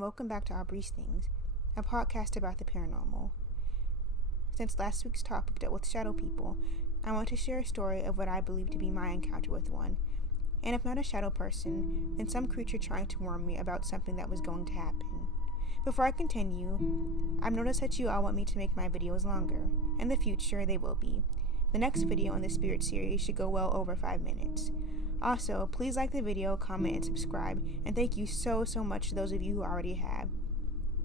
welcome back to Aubrey's Things, a podcast about the paranormal. Since last week's topic dealt with shadow people, I want to share a story of what I believe to be my encounter with one, and if not a shadow person, then some creature trying to warn me about something that was going to happen. Before I continue, I've noticed that you all want me to make my videos longer. In the future, they will be. The next video in the Spirit series should go well over 5 minutes. Also, please like the video, comment, and subscribe, and thank you so much to those of you who already have.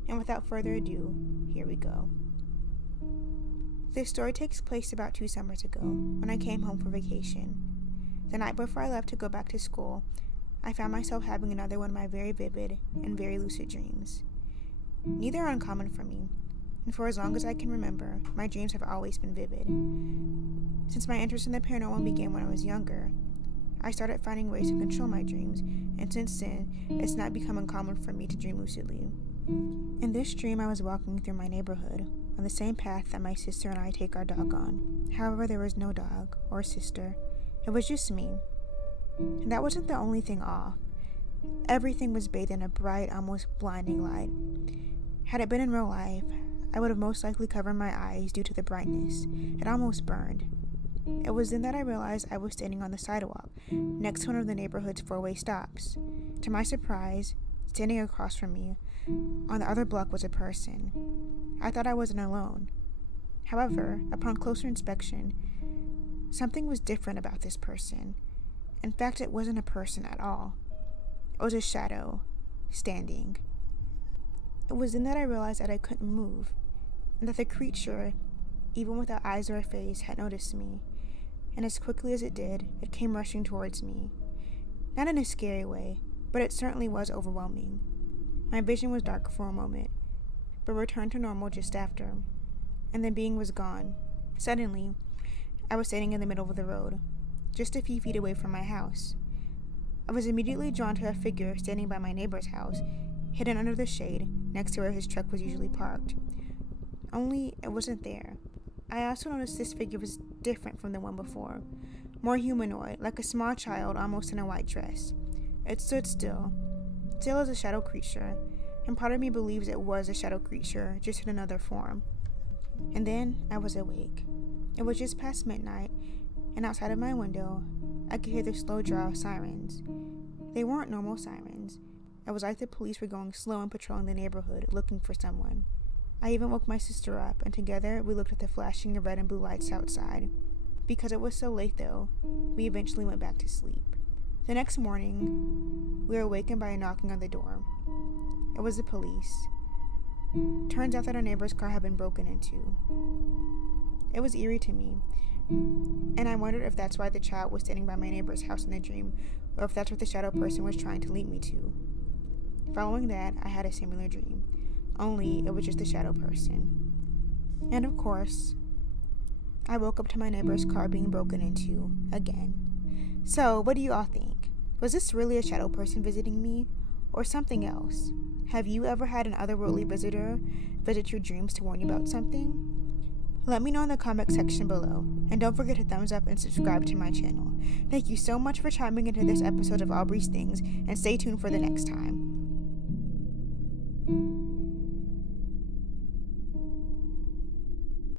And without further ado, here we go. This story takes place about 2 summers ago, when I came home for vacation. The night before I left to go back to school, I found myself having another one of my very vivid and very lucid dreams. Neither are uncommon for me, and for as long as I can remember, my dreams have always been vivid. Since my interest in the paranormal began when I was younger, I started finding ways to control my dreams, and since then, it's not become uncommon for me to dream lucidly. In this dream, I was walking through my neighborhood, on the same path that my sister and I take our dog on. However, there was no dog, or sister. It was just me. And that wasn't the only thing off. Everything was bathed in a bright, almost blinding light. Had it been in real life, I would have most likely covered my eyes due to the brightness. It almost burned. It was then that I realized I was standing on the sidewalk, next to one of the neighborhood's 4-way stops. To my surprise, standing across from me, on the other block was a person. I thought I wasn't alone. However, upon closer inspection, something was different about this person. In fact, it wasn't a person at all. It was a shadow, standing. It was then that I realized that I couldn't move, and that the creature, even without eyes or a face, had noticed me. And as quickly as it did, it came rushing towards me. Not in a scary way, but it certainly was overwhelming. My vision was dark for a moment, but returned to normal just after, and the being was gone. Suddenly, I was standing in the middle of the road, just a few feet away from my house. I was immediately drawn to a figure standing by my neighbor's house, hidden under the shade, next to where his truck was usually parked. Only it wasn't there. I also noticed this figure was different from the one before, more humanoid, like a small child almost in a white dress. It stood still as a shadow creature, and part of me believes it was a shadow creature, just in another form. And then I was awake. It was just past midnight, and outside of my window, I could hear the slow draw of sirens. They weren't normal sirens. It was like the police were going slow and patrolling the neighborhood, looking for someone. I even woke my sister up, and together we looked at the flashing of red and blue lights outside. Because it was so late, though, we eventually went back to sleep. The next morning, we were awakened by a knocking on the door. It was the police. Turns out that our neighbor's car had been broken into. It was eerie to me, and I wondered if that's why the child was standing by my neighbor's house in the dream, or if that's what the shadow person was trying to lead me to. Following that, I had a similar dream, only it was just a shadow person. And of course, I woke up to my neighbor's car being broken into again. So, what do you all think? Was this really a shadow person visiting me, or something else? Have you ever had an otherworldly visitor visit your dreams to warn you about something? Let me know in the comment section below, and don't forget to thumbs up and subscribe to my channel. Thank you so much for chiming into this episode of Aubrey's Things, and stay tuned for the next time.